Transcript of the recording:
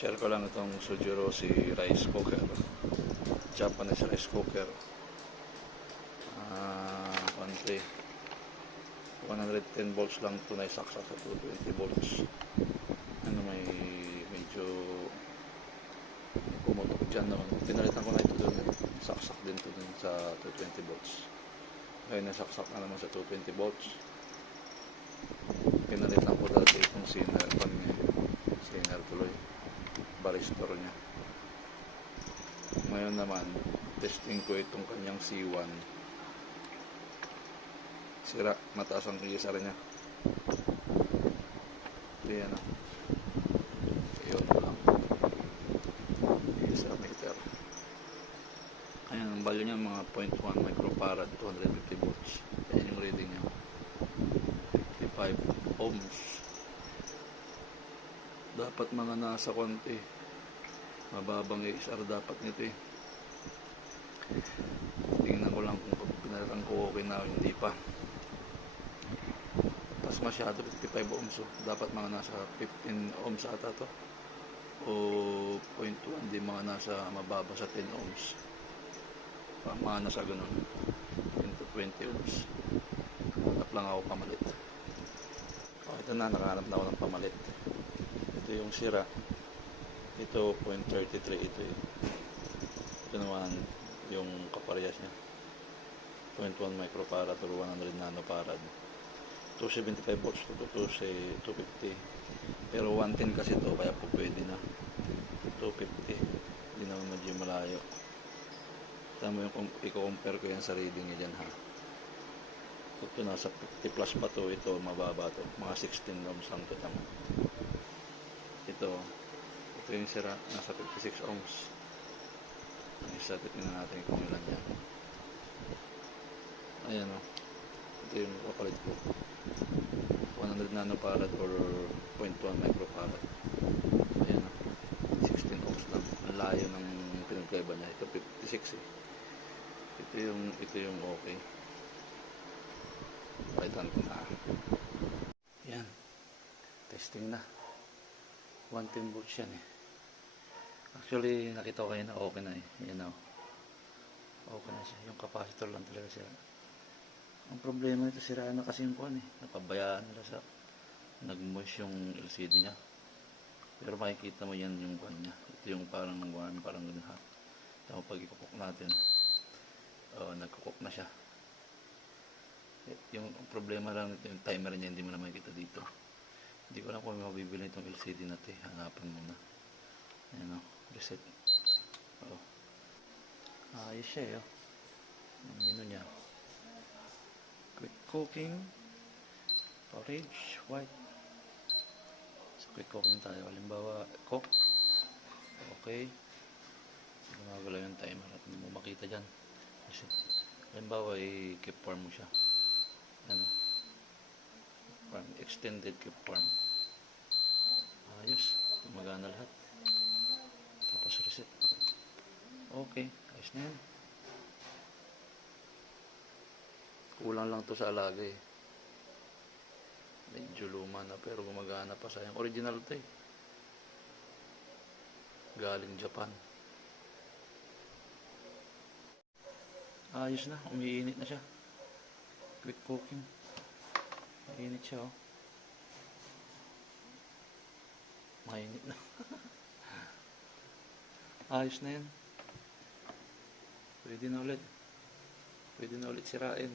Share ko lang itong Sujiro si rice cooker. Japanese rice cooker. Konti. 110 volts lang ito na isaksak sa 220 volts. May medyo pumutok dyan noon. Pinalitan ko na ito doon. Saksak din ito dun sa 220 volts. Ngayon nasaksak na naman sa 220 volts. Pinalitan ko dati itong sinner tuloy. Baristor niya. Ngayon naman, testing ko itong kanyang C1. Sira, mataas ang ESR niya. Ayan na. Iyon lang. ESR meter. Ayan, ang value niya mga 0.1 microfarad, 250 volts. Ayan yung reading niya. 55 ohms. Dapat mga nasa konti. Mababang ESR dapat nito eh. Tingnan ko lang kung pinalitan ko okay na o hindi pa. Tapos masyado 55 ohms so. Dapat mga nasa 15 ohms ata to. O 0.1, hindi mga nasa mababa sa 10 ohms. Mga nasa ganun. 10 to 20 ohms. Hanap lang ako pamalit. Ito na, nakahanap na ako ng pamalit. Ito yung sira. Ito 0.33 ito eh. Ito naman yung kaparehas niya. 0.1 microfarad or 100 nanofarad. 275 volts to 250. Pero 110 kasi ito kaya po pwede na. 250. Hindi naman medyo malayo. Tama yung i-compare ko yan sa reading niya dyan ha. Ito nasa 50 plus pa to. Ito mababa to. Mga 16 ohms lang to. Tama. Ito yung sira, nasa 56 ohms. Ang isa, titignan natin kung ilan yan. Ayan o. Ito yung kapalit ko. 100 nanofarad or 0.1 microfarad. Ayan o. 16 ohms lang. Ang layo ng pinagkaiba niya. Ito 56 eh. Ito yung okay. Palitan ko na. Ayan. Testing na. 110 volts yan eh. Actually, nakita ko kayo na okay na eh. Ayan o. Okay na siya. Yung capacitor lang talaga siya. Ang problema nito, siraan na kasi yung kuhan eh. Napabayaan nila sa nag-moist yung LCD niya. Pero makikita mo yan yung kuhan niya. Ito yung parang nag-warm, parang ganun ha. Tapos pag ikukok natin, nagkukok na siya. Yung problema lang nito, yung timer niya, hindi mo na makikita dito. Hindi ko alam kung may mabibili itong LCD natin. Hanapan muna. Ayan o. Reset. Ayos siya eh. Ang menu niya. Quick cooking. Porridge. White. So quick cooking tayo. Halimbawa, cook. Okay. Gumagalaw yung timer at hindi mo makita dyan. Reset. Halimbawa, i-keep warm mo siya. Ayan o. Extended keep warm. Ayos. Gumagana lahat. Tapos reset. Okay. Ayos na yan. Kulang lang to sa alaga eh. Medyo luma na pero gumagana pa. Sayang. Original to eh. Galing Japan. Ayos na. Umiinit na siya. Quick cooking. Mainit siya oh. Mainit na. Ayos na yan. Pwede na ulit sirain.